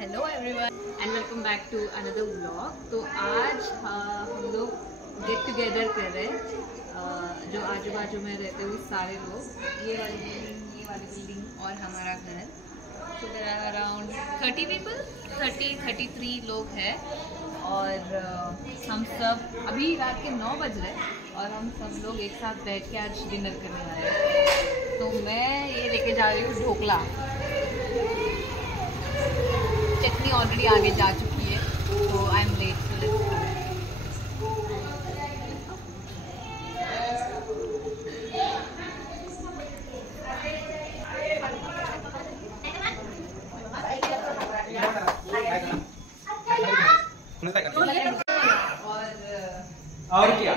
Hello everyone and welcome back to another vlog. तो आज हम लोग गेट टुगेदर कर रहे हैं, जो आजू बाजू में रहते हुए सारे लोग, ये वाली बिल्डिंग और हमारा घर। तो देयर आर अराउंड 33 लोग हैं और हम सब अभी रात के 9 बज रहे हैं और हम सब लोग एक साथ बैठ के आज डिनर करने आए हैं। तो मैं ये लेके जा रही हूँ ढोकला। चटनी ऑलरेडी आगे जा चुकी है, तो आई एम लेट। और क्या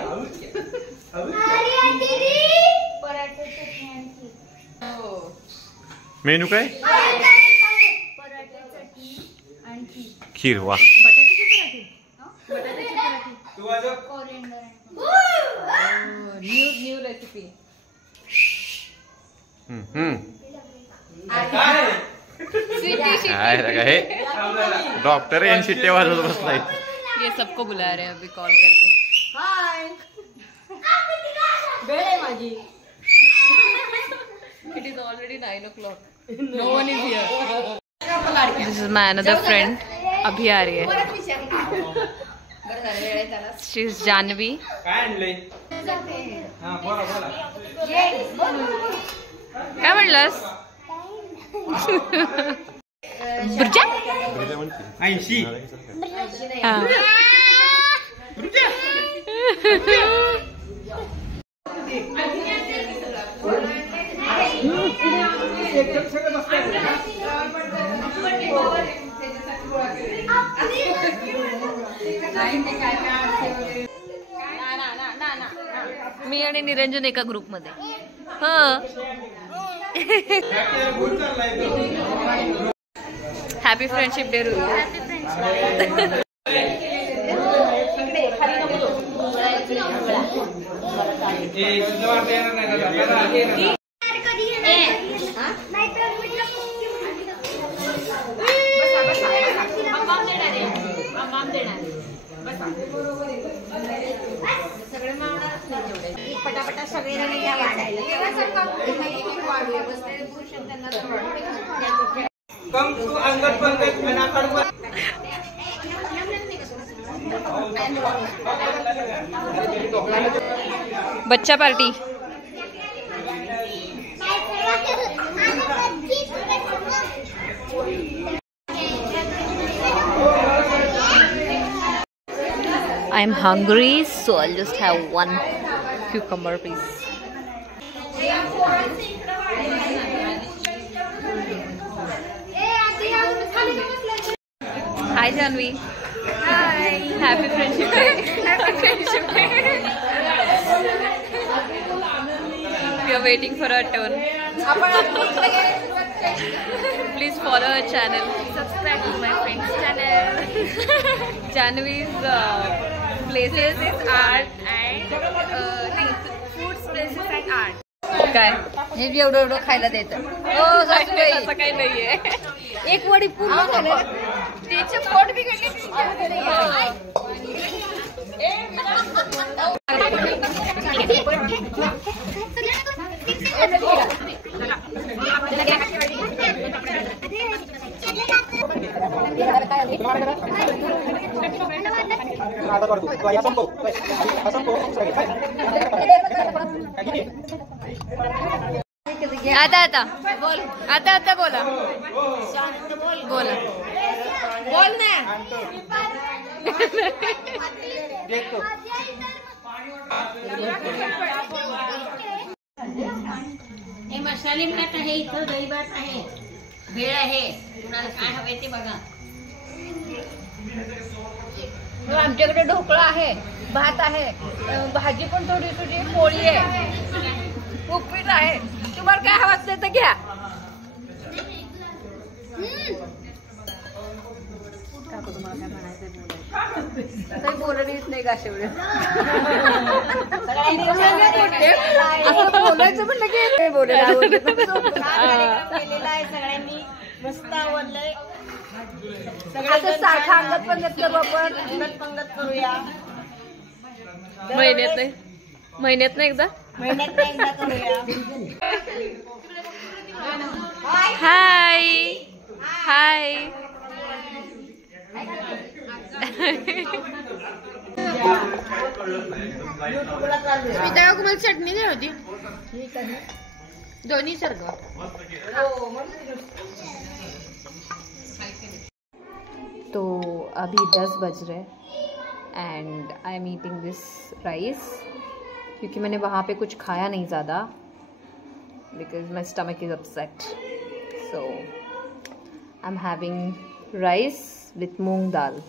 मेनू काय? खीर। वाह, न्यू रेसिपी। डॉक्टर एन शिट्टे वाजवत बसलाय। ये सबको बुला रहे हैं अभी कॉल करके। हाय, माझी। It is already 9 o'clock. No one is here. This is my another friend. अभी आ रही है। She is Janvi. काय म्हणलास? बुर्जा? 80। मी आणि निरंजन एका ग्रुप मध्ये। Happy friendship day Rui. पटापटा सगळे घ्या वाढायला। बच्चा party. I am hungry, so I'll just have one cucumber piece. Hi Janvi. Hi. Happy Friendship Day. Happy Friendship Day. We are waiting for our turn. Please follow our channel. Subscribe to my friend's channel. Janvi's places is art and foods, places and art. काय हे एवढं एवढं खायला देतं? असं काही नाहीये। एक वडी पूर्ण झालं, तिचे पोट बिघडले। आता बोल, आता बोला, बोला, बोल ना। हे मसाले भात आहे, इथं दही भात आहे, भेळ आहे, कुणाला काय हवे ते बघा। आमच्याकडे ढोकळा आहे, भात आहे, भाजी पण थोडी थोडी, पोळी आहे, उपीट आहे। तुम्हाला काय हवं असेल तर घ्या। तुम्हाला काय म्हणायचं? काही बोलणीच नाही का शेवढे? बोलायचं म्हणलं की बोलायला सगळ्यांनी मस्त आवडलंय। असं सारखं अंगत पंगत करू आपण. अंगत पंगत करूया. महिन्यात एकदा महिन्यात एकदा करूया. हाय हाय. स्मिता कुमार चटणी नाही होती दोन्ही सारखं. तो अभी 10 बज रहे and I am eating this rice क्योंकि मैंने वहाँ पे कुछ खाया नहीं ज़्यादा because my stomach is upset. So I am having rice with moong dal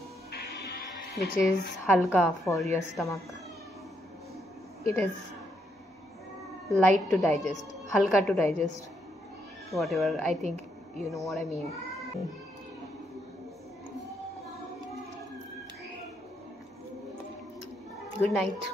which is halka for your stomach. It is light to digest, halka to digest, whatever. I think you know what I mean. Good night.